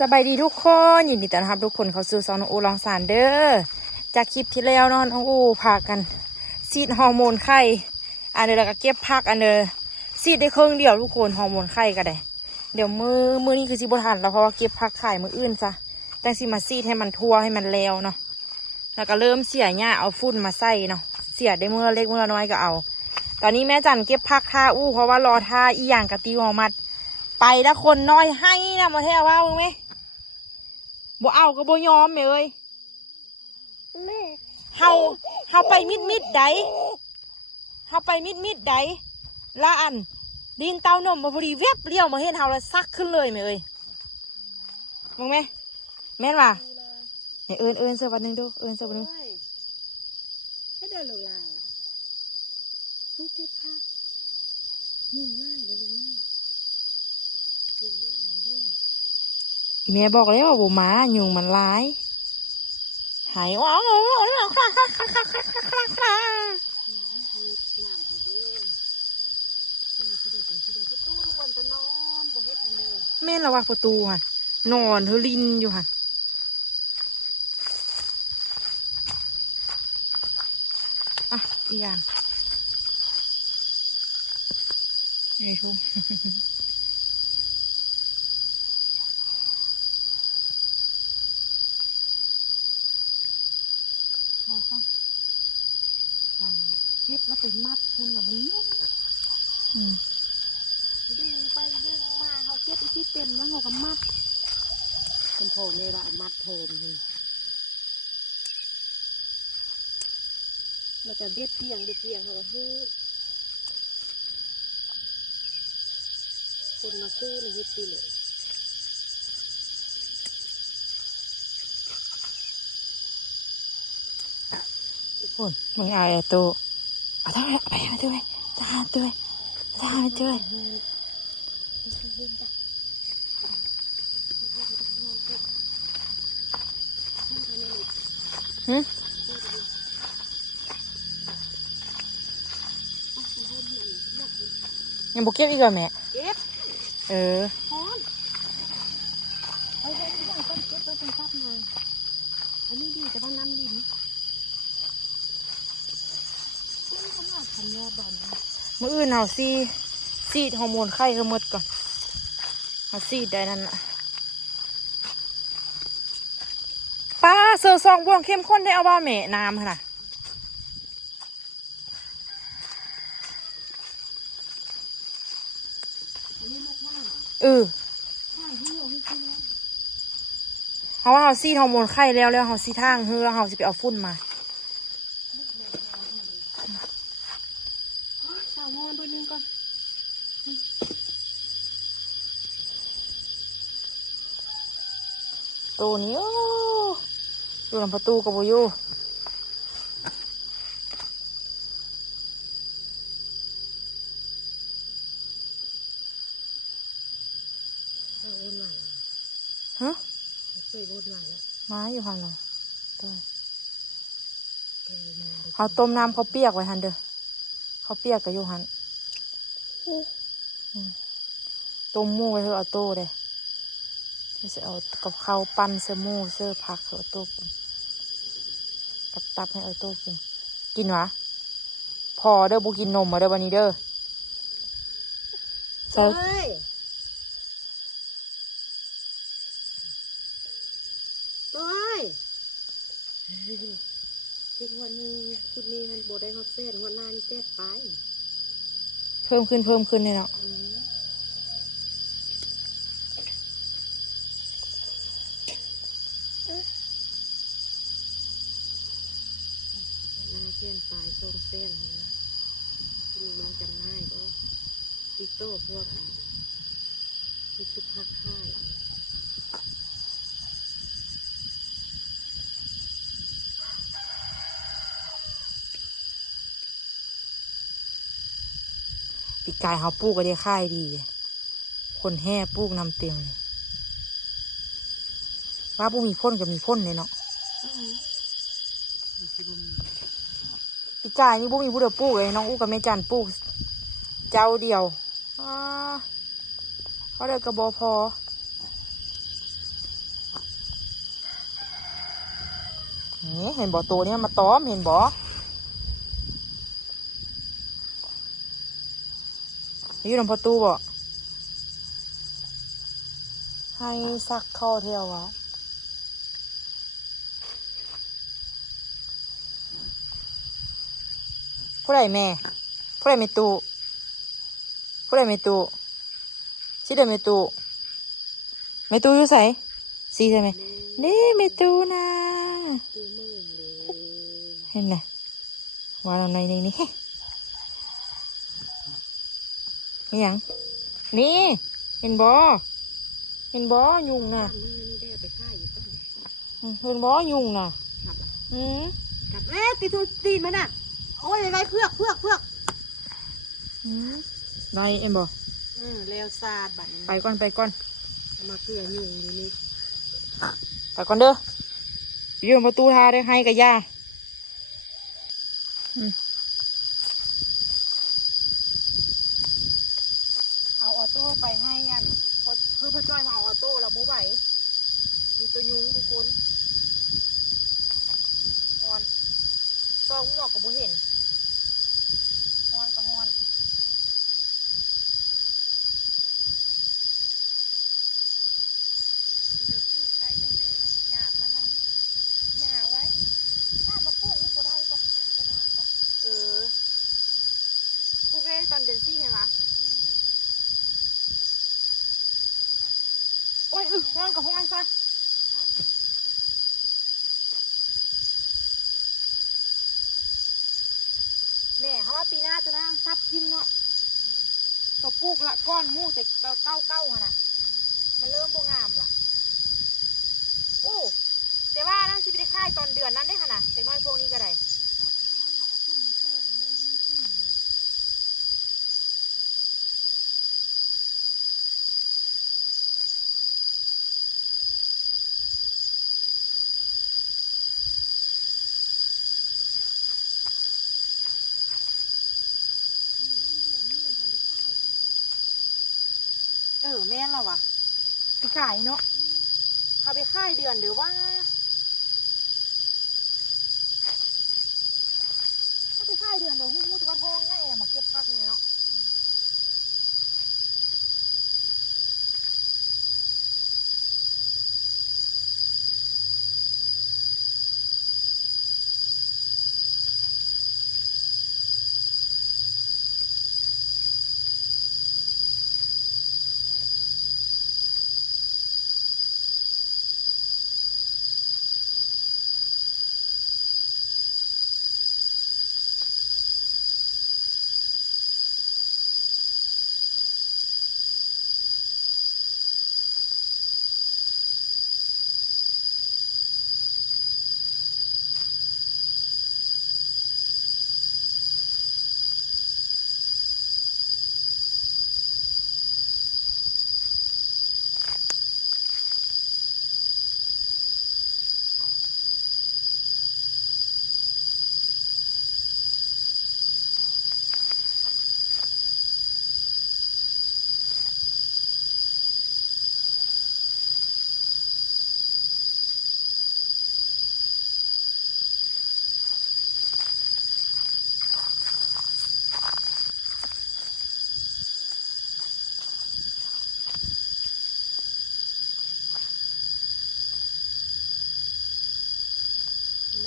สบายดีทุกคนยินดีต้อนรับทุกคนเข้าสู่ซองน้องอูลองสารเด้อจากคลิปที่แล้วเนาะน้องอูพากันซีดฮอร์โมนไข่อันเดียวแล้วก็เก็บพักอันเดียวซีดได้ครึ่งเดียวทุกคนฮอร์โมนไข่ก็ได้เดี๋ยวมือนี้คือซีบทันแล้วเพราะว่าเก็บพักไข่มืออื่นซะแต่ซีมาซีดให้มันทั่วให้มันแล้วเนาะแล้วก็เริ่มเสียหญ้าเอาฝุ่นมาใส่เนาะเสียได้เมื่อเล็กเมื่อน้อยก็เอาตอนนี้แม่จันเก็บพักท่าอู้เพราะว่ารอท่าอีอย่างกะติวออกมาไปแล้วคนน้อยให้นะมาแท้ว่ามึงไหมบ่เอาก็บ่ยอมแม่เอ้ยเฮาไปมิดใดเฮาไปมิดใดละอันดินเต้านมมาพอดีเว็บเลี้ยวมาเห็นเฮาแล้วซักขึ้นเลยแม่เอ้ยมึงไหมแม่นว่ะเนี่ยเอิญเสื้อวันหนึ่งดูเอิญเสื้อวันหนึ่งให้เดินลูกลาตู้เก็บผ้ายุ่งง่ายเดินลูกง่ายยุ่งง่ายเลยอีแม่บอกแล้วว่าบ่มายุงมันร้ายหายว้าวแม่นละว่าประตูหันนอนเธอลินอยู่หันอ่ะอีกอย่างนี่ทุ่มพอก็การเก็บแล้วไปมัดคุณอ่ะมันยุ่งดึงไปดึงมาเขาเก็บอีกที่เต็มแล้วเขาก็มัดเป็นโพนี่ละมัดโพมเลยแล้วก็เด็ดเพียงเขาก็ฮืดคนมาซื้อเลยเฮ็ดดีเลยคนมึงอะไรตัวเอาเท่าไหร่ไปมาด้วยจ้าด้วยจ้าไปด้วยยังบุกเก็บอีกเหรอแม่เก็บฮอนเอาไว้ที่บ้านต้นเก็บไว้เป็นซับมาอันนี้ดีแต่ว่าน้ำดินมื้ออื่นเอาซีดฮอร์โมนไข่เขาหมดก่อนเอาซีดได้นั่นน่ะป้าเสือซองบ่วงเข้มข้นได้เอาบ้าแม่น้ำค่ะเขาว่าเขาซีดฮอร์โมนไข่แล้วเขาซีทางเฮือเขาสิไปเอาฝุ่นมาสาวงอนตัวนึงก่อนตัวนี้อยู่ลำประตูกับโบยูฮะมาอยู่หันเหรอเขาต้มน้ำเขาเปียกไว้หันเด้อเขาเปียกกับอยู่หันต้มหมูไว้เถอะเอาโต้เลยจะเอากับข้าวปั้นเสื้อหมูเสื้อผักเถอะเอาโต้กินกับตับให้เอาโต้กินวะพอเด้อบุกินนมมาเด้อวันนี้เด้อใช่ตัวเป็นวันนี้ชุดนี้มันโบได้ฮอตเส้นวันหน้านี่เส้นไปเพิ่มขึ้นเลยเนาะหน้าเส้นปลายทรงเส้นนะดูน้องจำได้ก็ติโต้พวกที่ชุดพักค่ายปีกายเขาปลูกก็ได้ค่ายดีคนแห่ปลูกนำเต็มเลยว่าบุมีพ่นกับมีพ่นเลยเนาะปีกายนี่บุมีผู้เดียวปลูกเลยน้องอู้กับแม่จันปลูกเจ้าเดียวเขาเดินกระบอกพอ นี่เห็นบ่ตัวเนี้ยมาต้อมเห็นบ่อยู่ตรงประตูบ่ให้ซักเข้าเที่ยววะผู้ใดแม่ผู้ใดไม่ตู้ผู้ใดไม่ตู้สิเดินไม่ตู้ไม่ตู้อยู่ไสสีใช่ไหมนี่ไม่ตู้นะ คือมือเลย เห็นไหมวางในนี่นี่นี่ยังนี่เห็นบ่เห็นบ่ยุงน่ะ มือนี่ได้เอาไปฆ่าอยู่ต้น เห็นบ่ยุงน่ะ ขับอ่ะ อืม กัดตีตูตีนมันอ่ะโอ้ยอะไรเพือกอืมในเอ็มบ่ แล้วซาดบัดนี้ ไปก่อนไปก่อน เอามาเกลือยุงอยู่นี่ ไปก่อนเด้อยืมประตูทาได้ให้กับย่าเอาออโต้ไปให้อันคือพ่อจ้อยมาเอาออโต้แล้วบูไหวมีตัวยุงทุกคนฮอนซองหมอกกับบูเห็นฮอนกับฮอนเดือปลูกได้ตั้งแต่ยามนะคะหญ้าไว้ถ้ามาปลูกบูได้ก็บูงานก็ปลูกได้ตอนเดือน4เห็นไหมโอ้ยฮอนกับฮอนซะแม่เขาว่าปีหน้าจะน่าซับทิมเนาะตัวปลูกละก้อนมู่แต่เก้าอะนะมันเริ่มบวงามละโอ้แต่ว่านั่นสิไปได้ค่ายตอนเดือนนั้นได้ค่ะนะแต่น้อยพวกนี้ก็ได้แม่นแล้ววะไปขายเนาะเขาไปขายเดือนหรือว่าถ้าไปขายเดือนเดี๋ยวหูจะกระทองง่ายนะมาเก็บผักเนี่ยเนาะ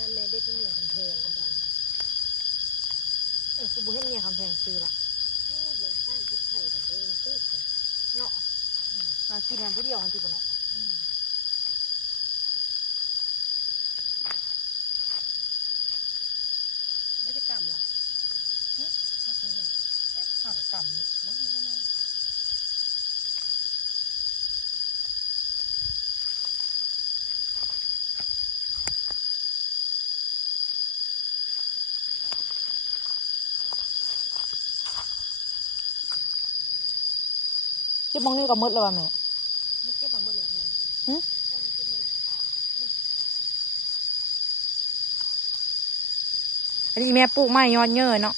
นั่นแม่ได้ที่เหนียวกันแพงกว่าดันคือบุเห็นเมียคำแพงซื้อละ เมืองข้ามที่พันกับเองตื้อเลย เนาะมากินกันผู้เดียวกันทีบ่เนาะ ไม่ได้กำหรอพักนี่เลย ข้าวกับกำนี่ มันก็มา เก็บมองนี่ก็มืดแล้วว่ะแม่ ไม่เก็บมาเมื่อไรเนี่ย หึ ต้องเก็บเมื่อไร อันนี้แม่ปลูกไม้ยอดเยอะเนาะ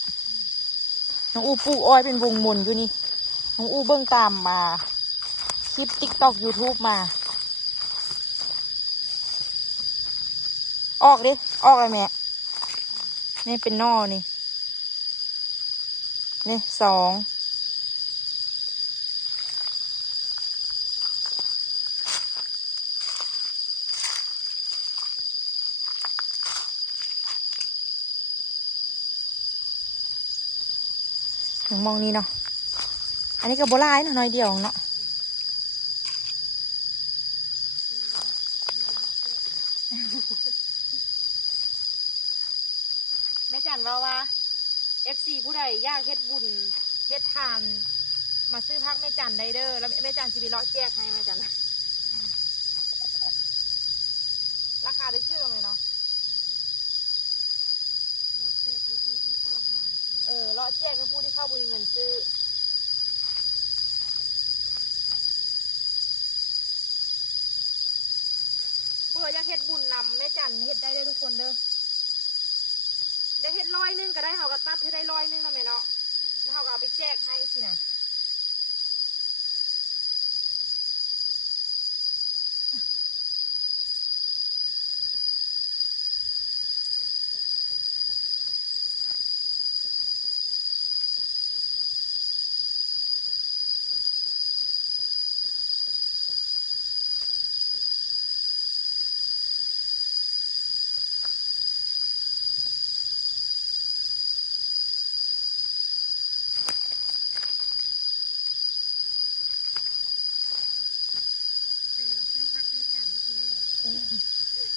น้องอูปลูกอ้อยเป็นวงมนอยู่นี่น้องอูเบิ่งตามมาคลิป TikTok YouTube มา ออกดิออกเลยแม่นี่เป็นนอนี่นี่สองมองนี่เนาะอันนี้ก็โบราณหน่อยเดียวเนาะแม่จันว่า FC ผู้ใดอยากเฮ็ดบุญเฮ็ดทานมาซื้อพักแม่จันได้เด้อแล้วแม่จันสิไปเลาะแจกให้แม่จันราคาได้ชื่อไหมเนาะเลาะแจกคือผู้ที่เข้าบุญเงินซื้อเพื่ออยากเฮ็ดบุญนำแม่จันเฮ็ดได้ทุกคนเด้อได้เฮ็ด100 นึงก็ได้เขาก็ตัดให้ได้100 นึงนะแม่เนาะแล้วเขาก็เอาไปแจกให้สินะ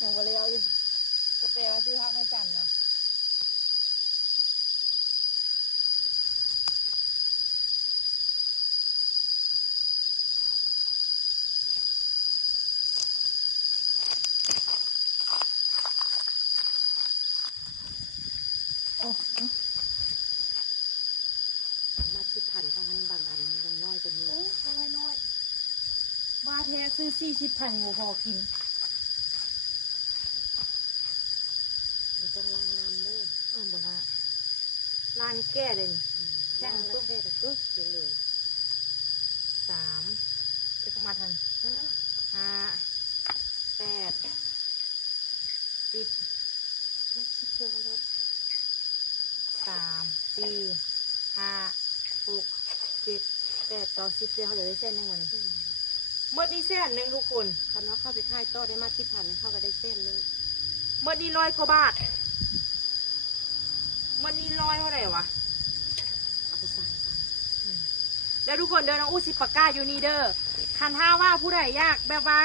ยังบ่เลยเอาอยู่ก็แปลว่าซื้อพักแม่จันเนาะมาที่ผ่านเขาหันบางอันยังน้อยกว่านี้ น้อยมาแท้ซื้อ40,000งูพอกิน มันต้องล้างน้ำด้วย บ่ละร้านนี้แก้เลยนี่ ล้างแล้วแค่แต่กึกเฉยเลย 3จะมาทัน5 8 10 มาคิดเพื่อรถ 3 4 5 6 7 8 9 10เดี๋ยวเขาจะได้เส้นหนึ่งวันนี้เมื่อนี้เส้นหนึ่งทุกคน คันว่าเข้าไปค่ายต่อได้มาที่ผ่านเข้าก็ได้เส้นเลย เมื่อนี้100 กว่าบาทเมื่อนี้100เท่าไหร่วะ เอาไปสั่งกัน แล้วทุกคนเดินน้องอู้สิปากกาอยู่นี่เด้อคันท่าว่าผู้ใดอยากแบบว่า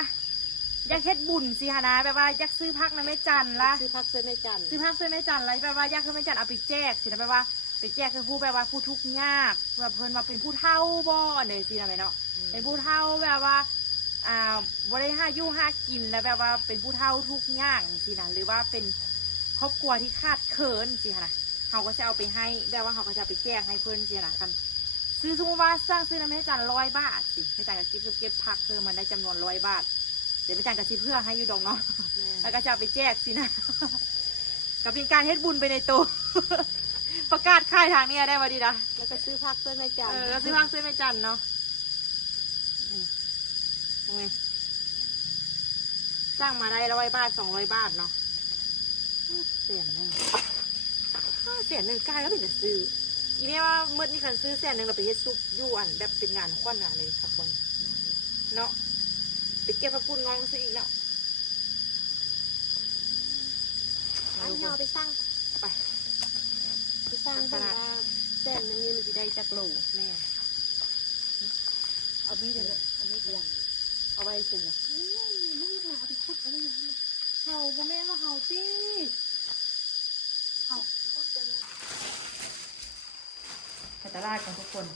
อยากเฮ็ดบุญสิฮะนะแบบว่าอยากซื้อพักนะแม่จันละ ซื้อพักเส้นในจันทร์ ซื้อพักซื้อแม่จันอะไรแบบว่าอยากซื้อแม่จันเอาไปแจกสินะแบบว่าไปแจกคือผู้แบบว่าผู้ทุกข์ยากแบบเพิ่นว่าเป็นผู้เฒ่าบ่เนี่ยสินะแม่เนาะเป็นผู้เฒ่าแบบว่าบ่ได้ห้าอยู่ห้ากินแล้วแบบว่าเป็นผู้เฒ่าทุกข์ยากสินะหรือว่าเป็นครอบครัวที่ขาดเขินสิฮะนะเขาก็จะเอาไปให้แบบว่าเขาก็จะเอาไปแจกให้เพิ่นสินะกันซื้อสมมติว่าสร้างซื้อนะแม่จัน100 บาทสิแม่จันก็เก็บผักเพิ่มมันได้จำนวน100 บาทเดี๋ยวแม่จันก็สิเพื่อให้อยู่ดองเนาะแล้วก็จะเอาไปแจกสินะก็เป็นการเฮ็ดบุญไปในตัว ประกาศค่ายทางเนี้ยได้มาดีนะ แล้วก็ซื้อพักเส้นในจันทร์ ก็ซื้อพักซื้อไม่จันเนาะสร้างมาได้100 บาท200 บาทเนาะ100,000กายแล้วเป็นจะซื้ออีเนี้ยว่าเมื่อนี้คันซื้อ100,000เราไปเฮ็ดซุปยู่อันแบบเป็นงานควันอะไรสักคนเนาะไปเก็บผักปุ้นงองซื้ออีกเนาะ อันเอาไปสร้างไปสร้างเป็นว่าเส้นนึงนี่มันจะได้จักโล แม่ เอาบีเลยอันนี้อย่างเอาไว้สิเนี่ยลูกเราเอาไปคุดอะไรอย่างนี้ เห่าบ่แม่ว่าเห่าตีเห่าพูดไปเนี่ยไปตลาดกันทุกคน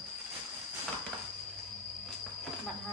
บัตร5,000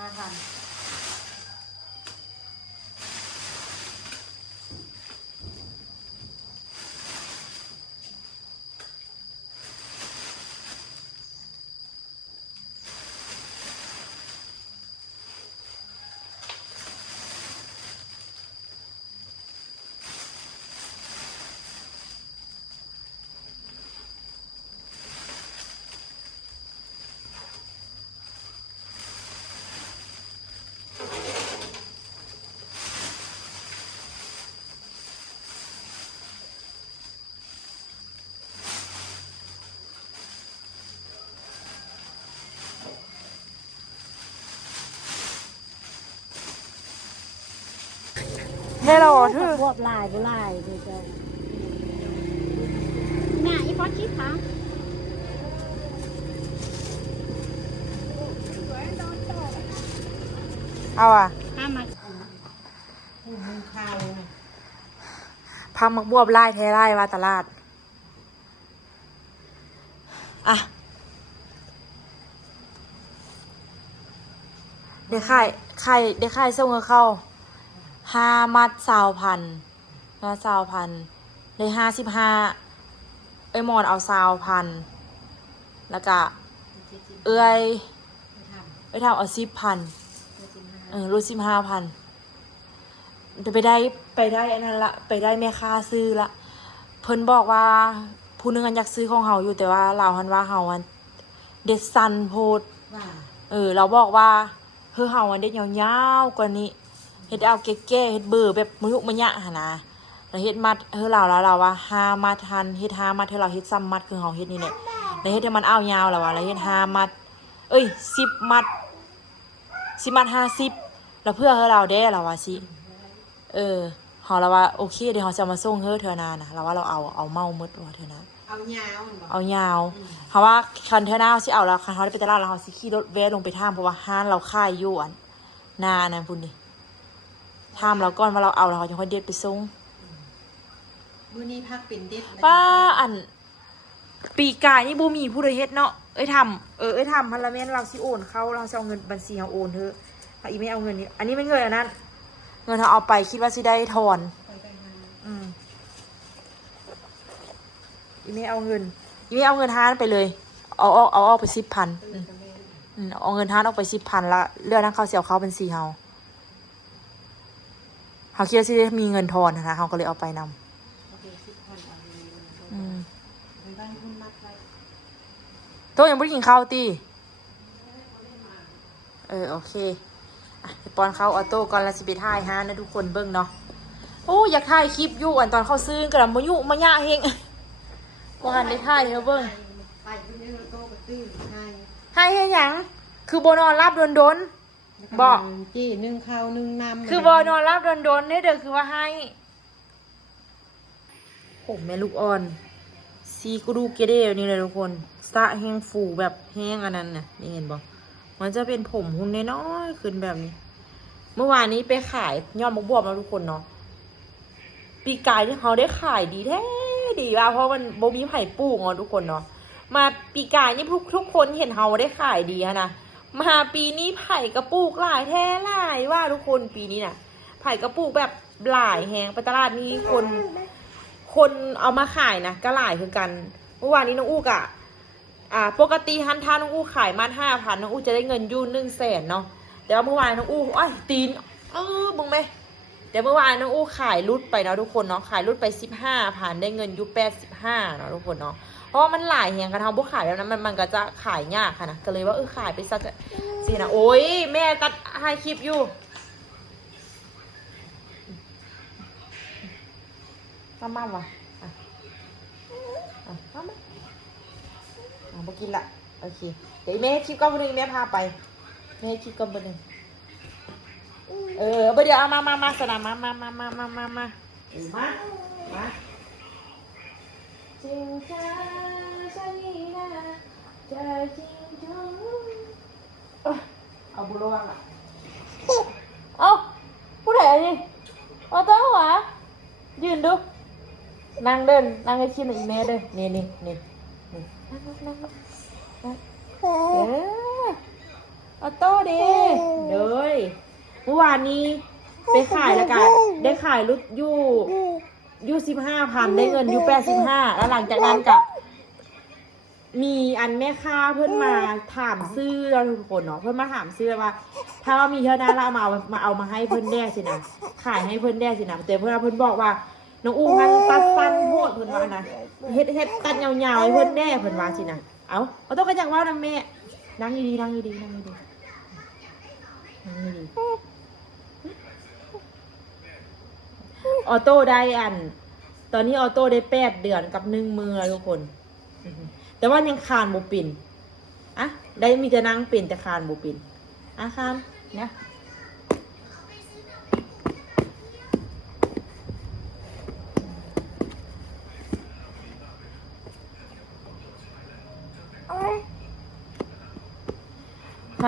แท้เราเธอ พวกลายบ่ลายเลยเจ้าน่ะอีพอคิดค่ะ เอาอ่ะ ห้ามมาหูมึงข้าว พักมักบวบไล่แท้ไล่ว่าตลาดอ่ะเดี๋ยวไข่ส่งเข้า5 มัด20,000นะ20,000เลย55หมอนเอา20,000แล้วก็เอ้ยทำเอา10,000ลด15,000เดี๋ยวไปได้อันนั้นละไปได้แม่ค้าซื้อละเพิ่นบอกว่าผู้นึงอันอยากซื้อของเฮาอยู่แต่ว่าเราหันว่าเฮาอันเด็ดสันโพดเราบอกว่าเฮาอันเด็ดยาวๆกว่านี้เฮ็ดเอาแก่ๆเฮ็ดเบอร์แบบมยุมะยะหั่นนะแล้วเฮ็ดมัดเราว่า5 มัดทันเฮ็ด5 มัดเราเฮ็ดซ้ำมัดคือเฮาเฮ็ดนี่แหละแล้วเฮ็ดให้มันเอายาวแล้วว่าแล้วเฮ็ด5 มัด10 มัด10 มัด50แล้วเพื่อเราได้เราว่าสิเขาเราว่าโอเคเดี๋ยวเขาจะมาส่งเธอนานะเราว่าเราเอาเมามืดว่าเธอนะเอายาวเขาว่าคันเธอหน้าสิเอาแล้วคันเขาได้ไปตลาดแล้วเขาสิขี่รถแวะลงไปท่ามเพราะว่าห้านเราค่ายอยู่นานั่นพุ่นดิท่ามเราก่อนว่าเราเอาแล้วเขาจะค่อยเด็ดไปส่ง มื้อนี้พักเป็นเด็ด ป้าปีกายนี่บูมีผู้ใดเฮ็ดเนาะทำพลเมนเราสิโอนเขาเราจะเอาเงินบัญชีเราโอนเถอะอีไม่เอาเงินนี้อันนี้ไม่เงินอันนั้นเงินเราเอาไปคิดว่าสิได้ถอนอีไม่เอาเงินห้านไปเลยเอาออกไป10,000เอาเงินห้านออกไป10,000ละเรื่องนั้นเขาเสียเขาเป็น4เขาคิดว่าสิได้มีเงินถอนนะเขาก็เลยเอาไปนำโต๊ะยังไม่ได้กินข้าวตีโอเคไปปอนเข้าออโต้ก่อนละสิไปถ่ายฮะนะทุกคนเบิ่งเนาะโอ้อยากถ่ายคลิปอยู่ตอนเข้าซื้อกระดมมายะเฮงว่ากันได้ถ่ายเขาเบิ่งให้หยังคือโบนอนรับโดนบอกจี้นึ่งข้าวนึ่งน้ำคือโบนอนรับโดนเนี่ยเด้อคือว่าให้โอ้แม่ลูกอ่อนซีกูดูเกเดวนี่เลยทุกคนสะแห้งฟูแบบแห้งอันนั้นน่ะนี่เห็นบอกมันจะเป็นผมหุ่นน้อยๆขึ้นแบบนี้เมื่อวานนี้ไปขายยอดมะบวบแล้วทุกคนเนาะปีกายที่เขาได้ขายดีแท้ดีว่าเพราะมันโบมีไผ่ปลูกเนาะทุกคนเนาะมาปีกายนี่ทุกคนเห็นเขาได้ขายดีนะมาปีนี้ไผ่กระปุกหลายแท้หลายว่าทุกคนปีนี้น่ะไผ่กระปุกแบบหลายแหงไปตลาดนี้คนเอามาขายนะก็หลายคือกันเมื่อวานนี้น้องอูกปกติฮันท่าน้องอู้ขายมัน5,000น้องอู้จะได้เงินยู100,000เนาะแต่ว่าเมื่อวานน้องอู้ตีนบึงไหมแต่เมื่อวานน้องอู้ขายรุดไปเนาะทุกคนเนาะขายรุดไป15,000ได้เงินยู85เนาะทุกคนเนาะเพราะว่ามันหลายแหงกันทำพวกขายแล้วนะมันก็จะขายยากค่ะนะก็เลยว่าขายไปซะจะสินะโอ้ยแม่ตัดให้คลิปอยู่มาว่ะมากินละโอเคเดี๋ยวแม่คลิปก้อนบนหนึ่งแม่พาไปแม่คลิปก้อนบนหนึ่งเดี๋ยวเอามาสนามมาจริงจ้าฉันนี่นะจะจริงจังเอาบุรุษอ่ะเอาผู้ใดนี่เอาเต้าหวะยืนดูนั่งให้ชิมอีแม่เด้อนี่นั่งเอาโต้ดิเลยเมื่อวานนี้ไปขายแล้วกันได้ขายรุดยู15,000ได้เงินยู85แล้วหลังจากนั้นกับมีอันแม่ค้าเพื่อนมาถามซื้อเราทุกคนเนาะเพื่อนมาถามซื้อว่าถ้าว่ามีเท่านั้นเราเอามาให้เพื่อนแน่สินะขายให้เพื่อนแน่สินะแต่เพื่อนบอกว่าน้องอูงั้นตัดสั้นโหดเพิ่นว่านะเฮ็ดตัดยาวๆให้เพิ่นแน่เพิ่นว่าสินะเอาต้องกันอย่างว่านะแม่นั่งดีๆออโต้ได้ตอนนี้ออโต้ได้8 เดือนกับ1 มือแล้วทุกคนแต่ว่ายังคานบ่ปิ่นได้มีแต่นั่งปิ่นแต่คานบ่ปิ่นคานนะ